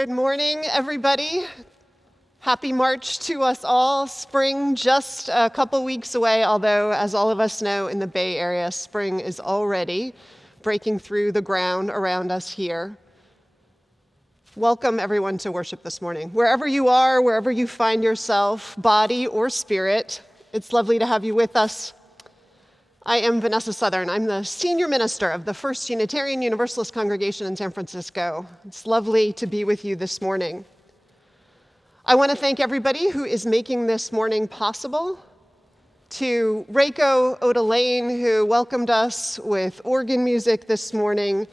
Good morning, everybody. Happy March to us all. Spring just a couple weeks away, although as all of us know in the Bay Area, spring is already breaking through the ground around us here. Welcome everyone to worship this morning. Wherever you are, wherever you find yourself, body or spirit, it's lovely to have you with us. I am Vanessa Southern. I'm the senior minister of the First Unitarian Universalist Congregation in San Francisco. It's lovely to be with you this morning. I want to thank everybody who is making this morning possible. To Reiko Oda Lane, who welcomed us with organ music this morning.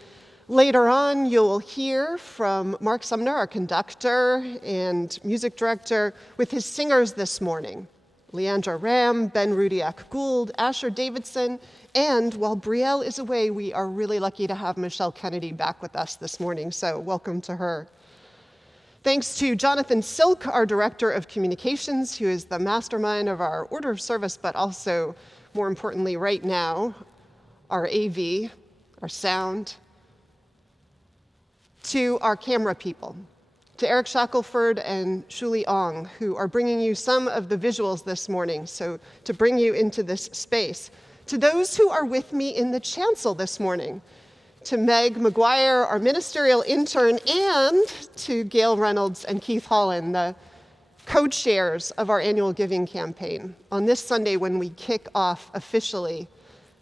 Later on, you'll hear from Mark Sumner, our conductor and music director, with his singers this morning. Leandra Ramm, Rudiak-Gould, Asher Davison, and while Brielle is away, we are really lucky to have Michele Kennedy back with us this morning, so welcome to her. Thanks to Jonathan Silk, our Director of Communications, who is the mastermind of our order of service, but also, more importantly right now, our AV, our sound. To our camera people, to Eric Shackelford and Shulee Ong, who are bringing you some of the visuals this morning, so to bring you into this space. To those who are with me in the chancel this morning, to McGuire, our Ministerial intern, and to Gayle, Reynolds, and Keith Hollon, the co-chairs of our annual giving campaign, on this Sunday when we kick off officially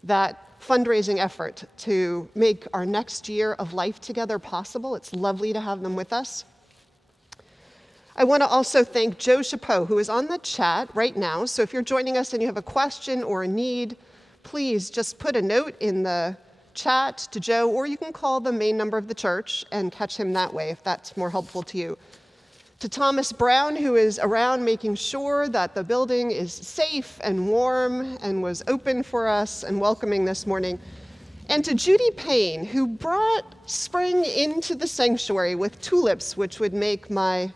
that fundraising effort to make our next year of life together possible. It's lovely to have them with us. I want to also thank Joe Chapeau, who is on the chat right now. So if you're joining us and you have a question or a need, please just put a note in the chat to Joe, or you can call the main number of the church and catch him that way if that's more helpful to you. To Thomas Brown, who is around making sure that the building is safe and warm and was open for us and welcoming this morning. And to Judy Payne, who brought spring into the sanctuary with tulips, which would make my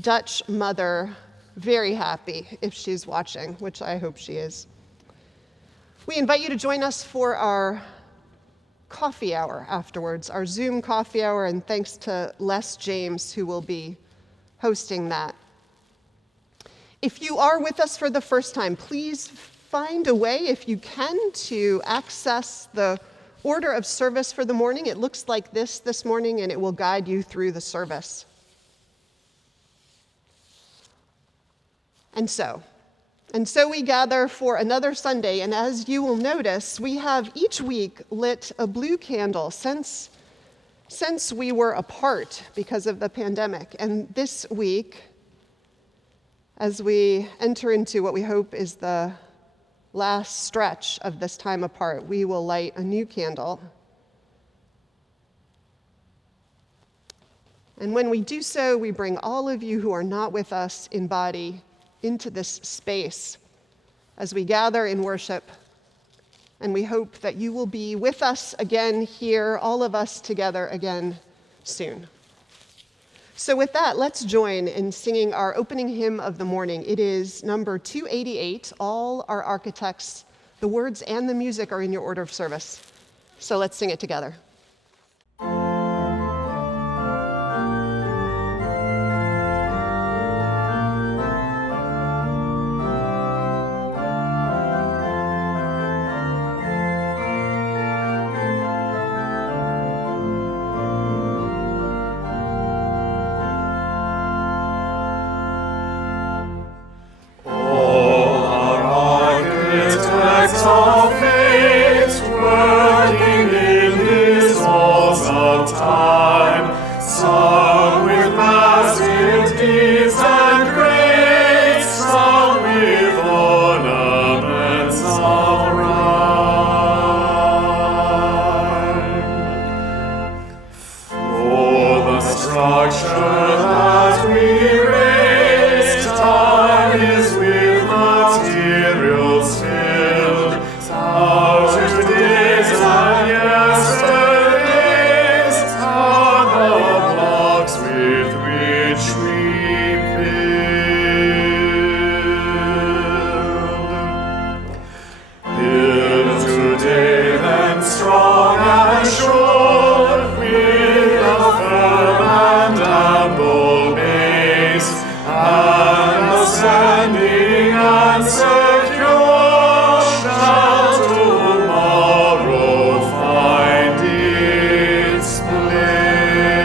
Dutch mother very happy if she's watching, which I hope she is. We invite you to join us for our coffee hour afterwards, our Zoom coffee hour, and thanks to Les James, who will be hosting that. If you are with us for the first time, please find a way, if you can, to access the order of service for the morning. It looks like this morning, and it will guide you through the service. And so we gather for another Sunday, and as you will notice, we have each week lit a blue candle since we were apart because of the pandemic. And this week, as we enter into what we hope is the last stretch of this time apart, we will light a new candle. And when we do so, we bring all of you who are not with us in body into this space as we gather in worship, and we hope that you will be with us again here, all of us together again soon. So with that, let's join in singing our opening hymn of the morning. It is number 288, All Our Architects. The words and the music are in your order of service. So let's sing it together. Of fate working in this standing and secure, shall tomorrow find its place.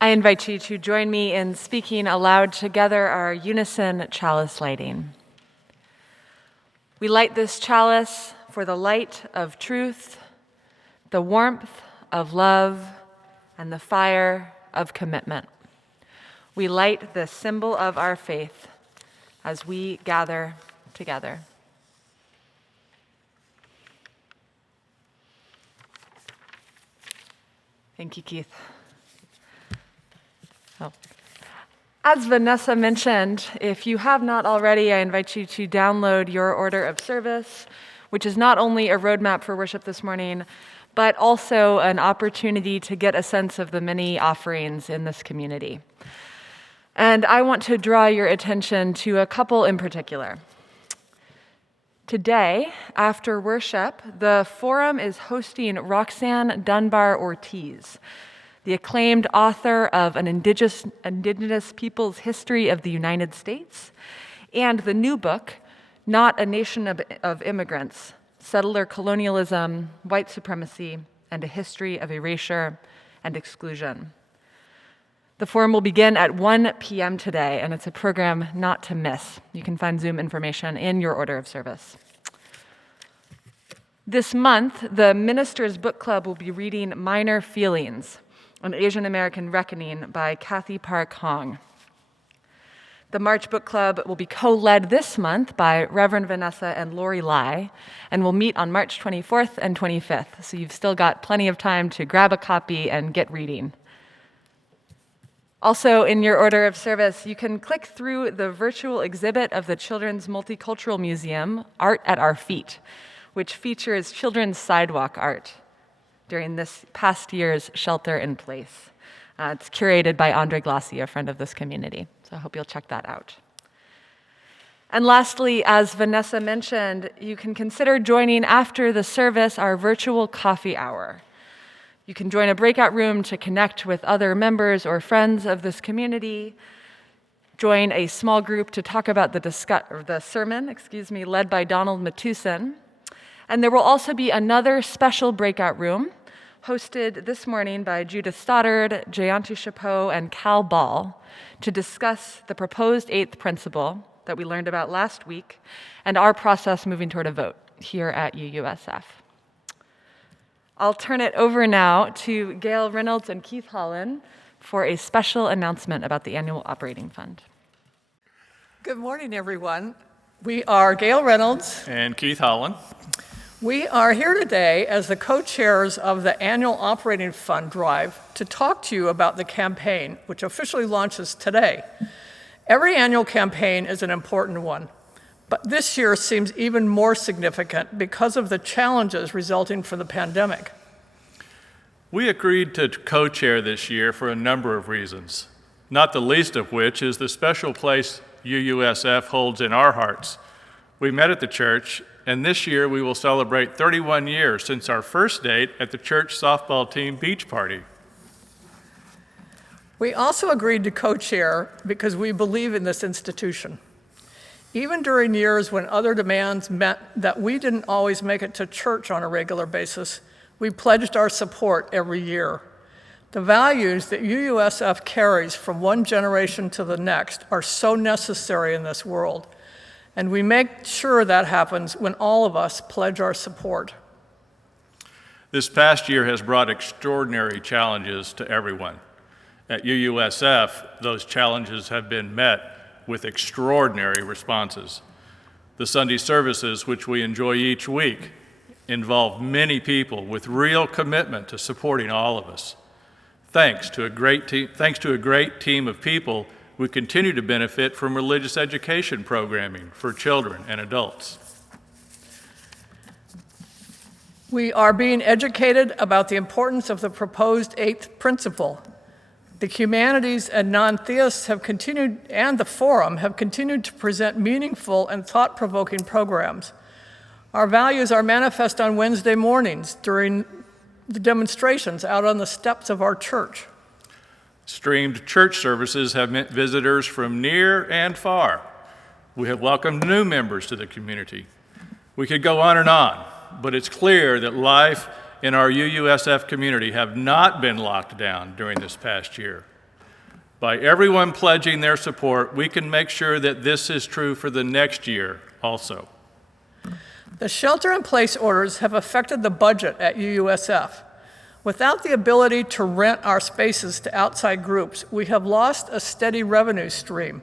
I invite you to join me in speaking aloud together our unison chalice lighting. We light this chalice for the light of truth, the warmth of love, and the fire of commitment. We light the symbol of our faith as we gather together. Thank you, Keith. Oh. As Vanessa mentioned, if you have not already, I invite you to download your order of service, which is not only a roadmap for worship this morning, but also an opportunity to get a sense of the many offerings in this community. And I want to draw your attention to a couple in particular. Today, after worship, the Forum is hosting Roxanne Dunbar-Ortiz, the acclaimed author of An Indigenous People's History of the United States, and the new book, Not a Nation of Immigrants, Settler Colonialism, White Supremacy, and a History of Erasure and Exclusion. The forum will begin at 1 p.m. today, and it's a program not to miss. You can find Zoom information in your order of service. This month, the Minister's Book Club will be reading Minor Feelings, An Asian American Reckoning by Kathy Park Hong. The March Book Club will be co-led this month by Reverend Vanessa and Lori Lai, and will meet on March 24th and 25th, so you've still got plenty of time to grab a copy and get reading. Also, in your order of service, you can click through the virtual exhibit of the Children's Multicultural Museum, Art at Our Feet, which features children's sidewalk art during this past year's Shelter in Place. It's curated by Andre Glassi, a friend of this community, so I hope you'll check that out. And lastly, as Vanessa mentioned, you can consider joining after the service our virtual coffee hour. You can join a breakout room to connect with other members or friends of this community, join a small group to talk about the sermon, led by Donald Matuson, and there will also be another special breakout room hosted this morning by Judith Stoddard, Jayanti Chapeau, and Cal Ball to discuss the proposed eighth principle that we learned about last week and our process moving toward a vote here at UUSF. I'll turn it over now to Gayle, Reynolds, and Keith Hollon for a special announcement about the annual operating fund. Good morning, everyone. We are Gayle Reynolds And Keith Hollon. We are here today as the co-chairs of the annual operating fund drive to talk to you about the campaign, which officially launches today. Every annual campaign is an important one, but this year seems even more significant because of the challenges resulting from the pandemic. We agreed to co-chair this year for a number of reasons, not the least of which is the special place UUSF holds in our hearts. We met at the church, and this year we will celebrate 31 years since our first date at the church softball team beach party. We also agreed to co-chair because we believe in this institution. Even during years when other demands meant that we didn't always make it to church on a regular basis, we pledged our support every year. The values that UUSF carries from one generation to the next are so necessary in this world, and we make sure that happens when all of us pledge our support. This past year has brought extraordinary challenges to everyone. At UUSF, those challenges have been met with extraordinary responses. The Sunday services, which we enjoy each week, involve many people with real commitment to supporting all of us. Thanks to a great team of people, we continue to benefit from religious education programming for children and adults. We are being educated about the importance of the proposed eighth principle. The humanities and non-theists have continued, and the forum have continued to present meaningful and thought-provoking programs. Our values are manifest on Wednesday mornings during the demonstrations out on the steps of our church. Streamed church services have meant visitors from near and far. We have welcomed new members to the community. We could go on, but it's clear that life in our UUSF community have not been locked down during this past year. By everyone pledging their support, we can make sure that this is true for the next year also. The shelter-in-place orders have affected the budget at UUSF. Without the ability to rent our spaces to outside groups, we have lost a steady revenue stream.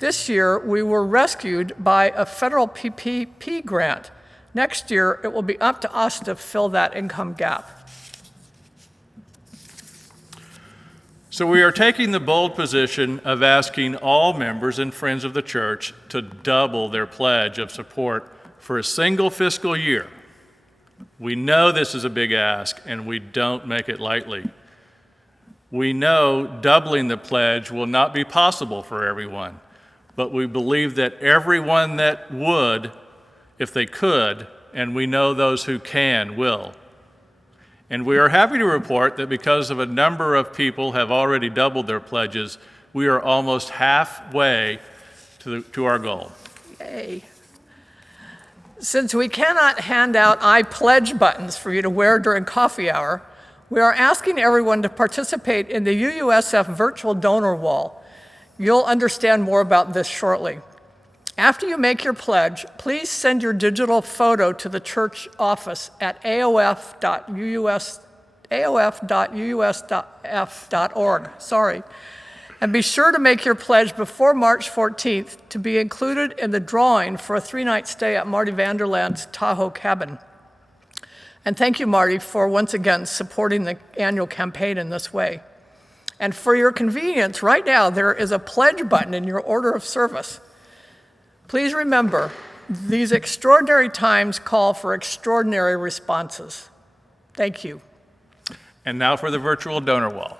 This year, we were rescued by a federal PPP grant. Next year, it will be up to us to fill that income gap. So we are taking the bold position of asking all members and friends of the church to double their pledge of support for a single fiscal year. We know this is a big ask, and we don't make it lightly. We know doubling the pledge will not be possible for everyone, but we believe that everyone that would, if they could, and we know those who can, will. And we are happy to report that because of a number of people have already doubled their pledges, we are almost halfway to our goal. Yay. Since we cannot hand out I pledge buttons for you to wear during coffee hour, we are asking everyone to participate in the UUSF virtual donor wall. You'll understand more about this shortly. After you make your pledge, please send your digital photo to the church office at aof.uusf.org. And be sure to make your pledge before March 14th to be included in the drawing for a 3-night stay at Marty Vanderland's Tahoe cabin. And thank you, Marty, for once again supporting the annual campaign in this way. And for your convenience, right now there is a pledge button in your order of service. Please remember, these extraordinary times call for extraordinary responses. Thank you. And now for the virtual donor wall.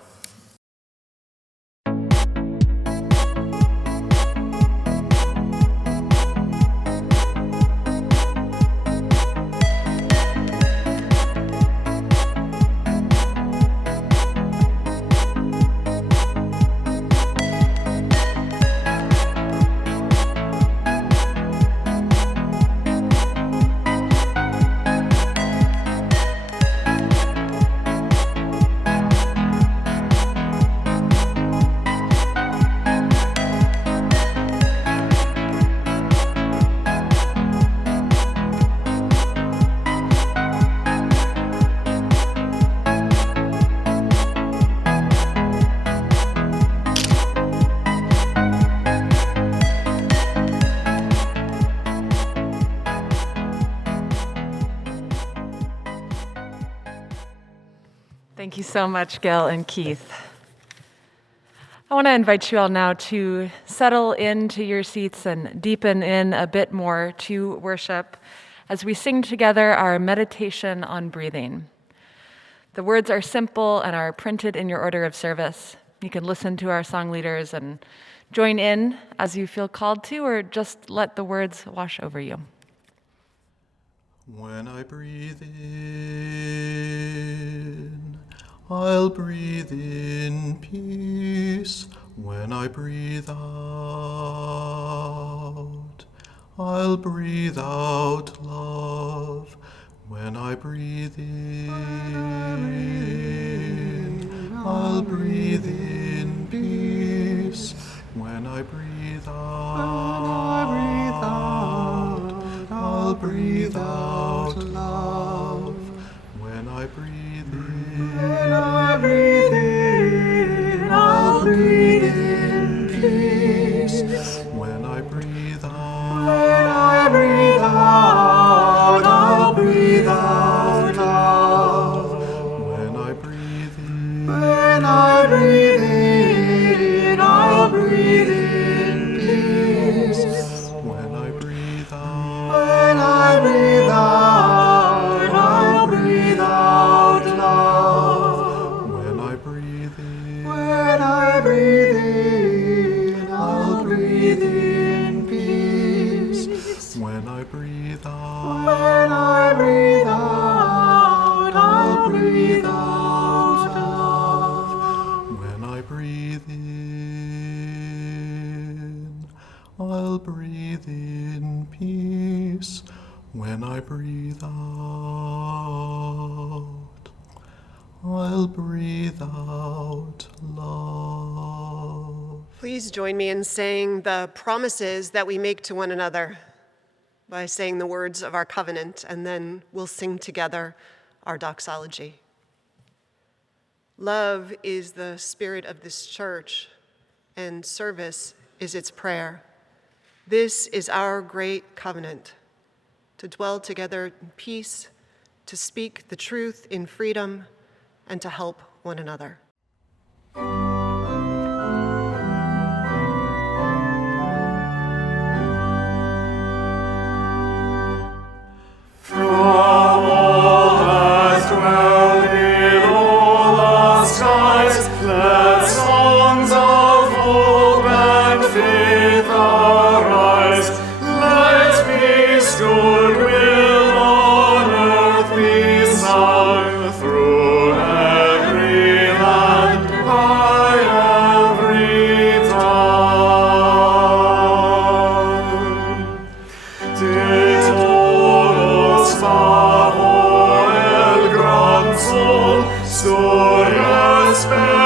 Thank you so much, Gayle and Keith. I want to invite you all now to settle into your seats and deepen in a bit more to worship as we sing together our meditation on breathing. The words are simple and are printed in your order of service. You can listen to our song leaders and join in as you feel called to, or just let the words wash over you. When I breathe in, I'll breathe in peace. When I breathe out, I'll breathe out love. When I breathe in, I'll breathe in peace. When I breathe out, I'll breathe out love. When I breathe in, I'll breathe in peace. When I breathe out, I'll breathe out love. When I breathe in, I'll breathe in peace. When I breathe out, I'll breathe out love. When I breathe in, I'll breathe in peace. When I breathe out, I'll breathe I'll breathe in peace. When I breathe out, I'll breathe out love. Please join me in saying the promises that we make to one another by saying the words of our covenant, and then we'll sing together our doxology. Love is the spirit of this church, and service is its prayer. This is our great covenant, to dwell together in peace, to speak the truth in freedom, and to help one another. Storia spera